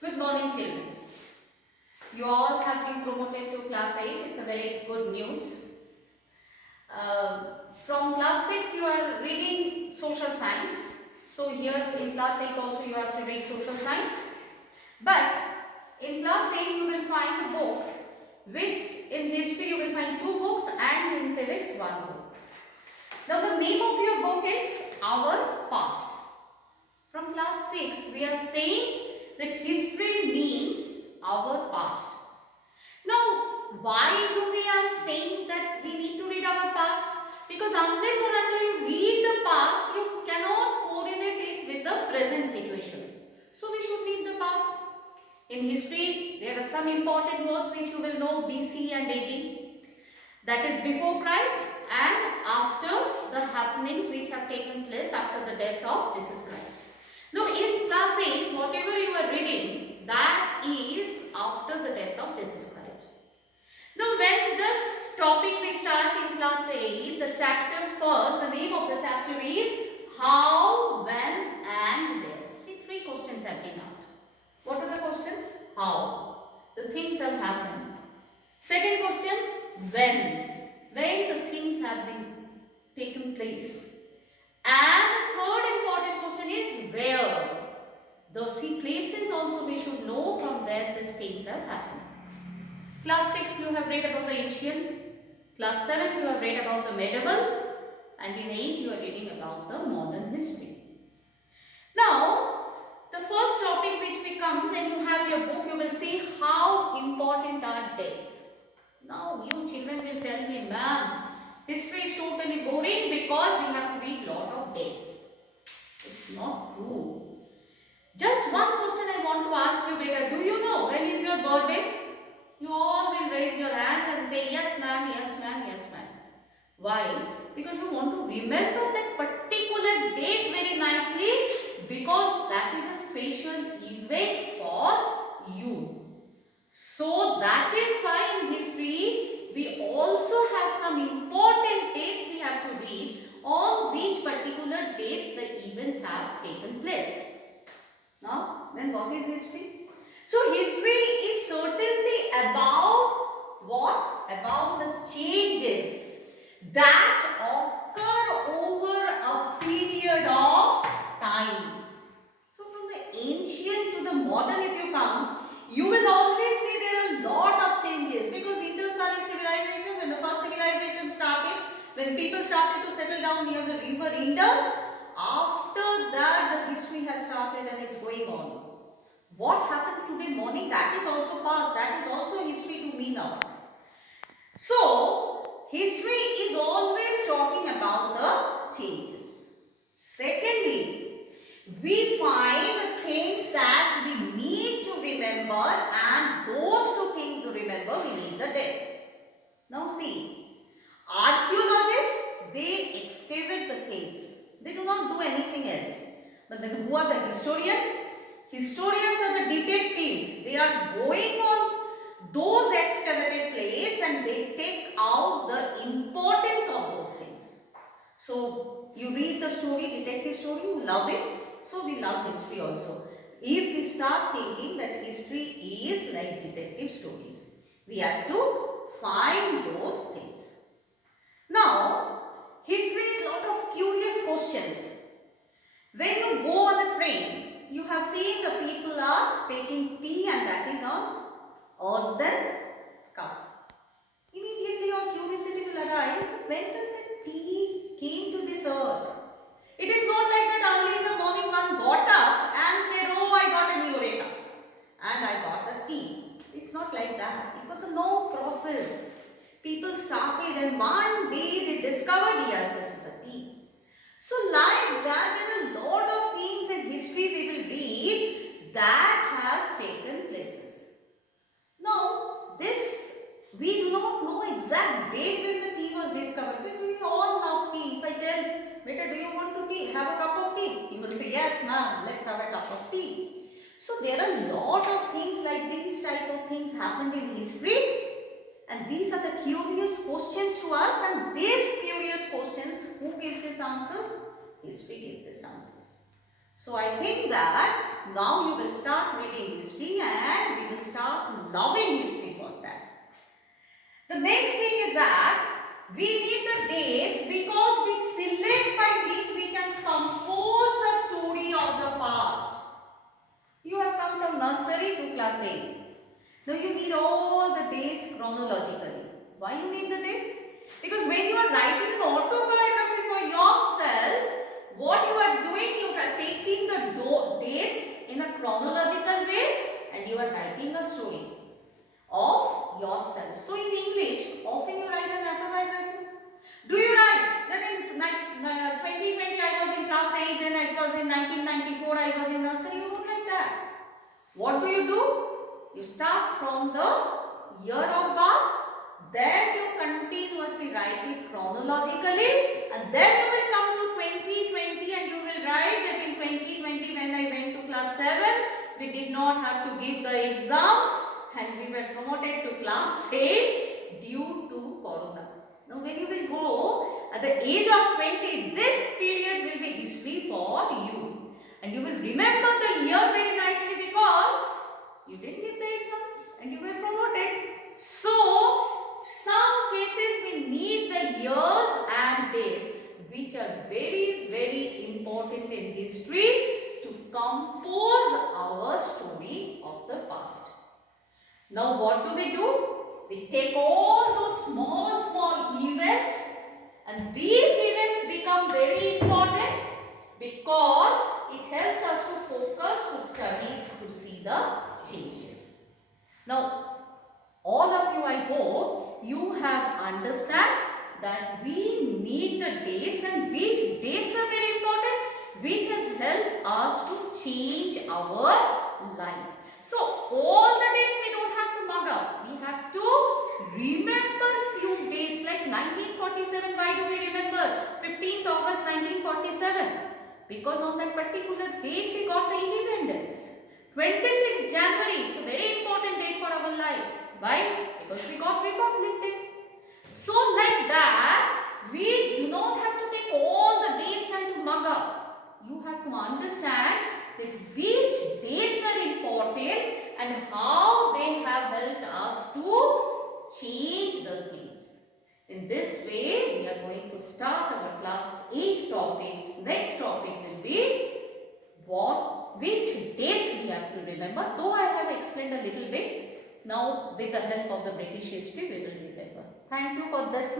Good morning, children. You all have been promoted to class 8. It's a very good news. From class 6, you are reading social science. So, here in class 8 also you have to read social science. But in class 8, you will find a book, which in history you will find 2 books and in civics 1 book. Now, the name of your book is Our Past. From class 6, we are saying that history means our past. Now, why do we are saying that we need to read our past? Because unless or until you read the past, you cannot correlate it with the present situation. So, we should read the past. In history, there are some important words which you will know, BC and AD. That is before Christ and after the happenings which have taken place after the death of Jesus Christ. Now, in class 8, whatever you are reading, that is after the death of Jesus Christ. Now, when this topic we start in class 8, the chapter first, the name of the chapter is How, When and Where. See, 3 questions have been asked. What are the questions? How? The things have happened. Second question, when? When the things have been taken place. And the third important question is where. Those places also we should know from where these things have happened. Class 6 you have read about the ancient. Class 7 you have read about the medieval. And in 8 you are reading about the modern history. Now, the first topic which we come, when you have your book, you will see how important are dates. Now, you children will tell me, ma'am, history is totally boring because we have to read lot of dates. It's not true. Just one question I want to ask you, beta. Do you know when is your birthday? You all will raise your hands and say, yes ma'am, yes ma'am, yes ma'am. Why? Because you want to remember that particular date very nicely, because that is a special event for you. So that is why in history we also have some important dates we have to read, on which particular dates the events have taken place. Now, then what is history? So history is certainly about what? About the changes that occur over a period of time. So from the ancient to the modern if you come, you will always see there are a lot of changes, because Indus Valley civilization, when the first civilization started, when people started to settle down near the river Indus, after that the history has started and it's going on. What happened today morning, that is also past, that is also history to me now. So, history is always talking about the changes. Secondly, we find the things that we need to remember, and those 2 things to remember, we need the dates. Now see, archaeologists, they excavate the things. They do not do anything else. But then who are the historians? Historians are the detectives. They are going on those excavated places and they take out the importance of those things. So, you read the story, detective story, you love it. So, we love history also. If we start thinking that history is like detective stories, we have to find those things. Now, history is a lot of curious questions. When you go on a train, you have seen the people are taking tea, and that is on earthen cup. Immediately your curiosity will arise, when does the tea came to this earth? It is not like that early in the morning one got up and said, oh, I got an eureka and I got the tea. It's not like that. It was a long process. People started and one day they discovered, yes, this is a tea. So like that, there are a lot of things in history we will read that has taken places. Now, this, we do not know exact date when the tea was discovered. But we all love tea. If I tell, beta, do you want to tea? Have a cup of tea? You will say, yes ma'am, let's have a cup of tea. So there are a lot of things like these type of things happened in history. And these are the curious questions to us, and these curious questions, who gives these answers? History gives these answers. So I think that now you will start reading history loving history for that. The next thing is that we need the dates because we select by which we can compose the story of the past. You have come from nursery to class 8. Now you need all the dates chronologically. Why you need the dates? Because when you are writing an autobiography for yourself, what you are doing, you are taking the dates in a chronological way and you are writing a story of yourself. So in English, often you write an autobiography. Do you write that in 2020 I was in class 8, then I was in 1994 I was in nursery? You don't write that. What do? You start from the year of birth, then you continuously write it chronologically, and then you will come to 2020 and you will write that in 2020 when I went to class 7, we did not have to give the exams and we were promoted to class 8 due to Corona. Now when you will go at the age of 20, this period will be history for you. And you will remember the year very nicely because you didn't give the exams and you were promoted. So, some cases we need the years and dates which are very, very important in history to compose our story of the past. Now, what do? We take all those small events and these events become very important because it helps us to focus, to study, to see the changes. Now, all of you, I hope you have understand that we need the dates and which dates are very important, which has helped us to change our life. So, all the dates we don't have to mug up. We have to remember few dates like 1947. Why do we remember 15th August 1947? Because on that particular date we got the independence. 26th January, it's a very important date for our life. Why? Because we got Republic Day. So like that, we do not have to take all the dates and to mug up. You have to understand that which dates are important and how they have helped us to change the things. In this way, we are going to start our class 8 topics. Next topic will be which dates we have to remember. Though I have explained a little bit, now with the help of the British history, we will remember. Thank you for this.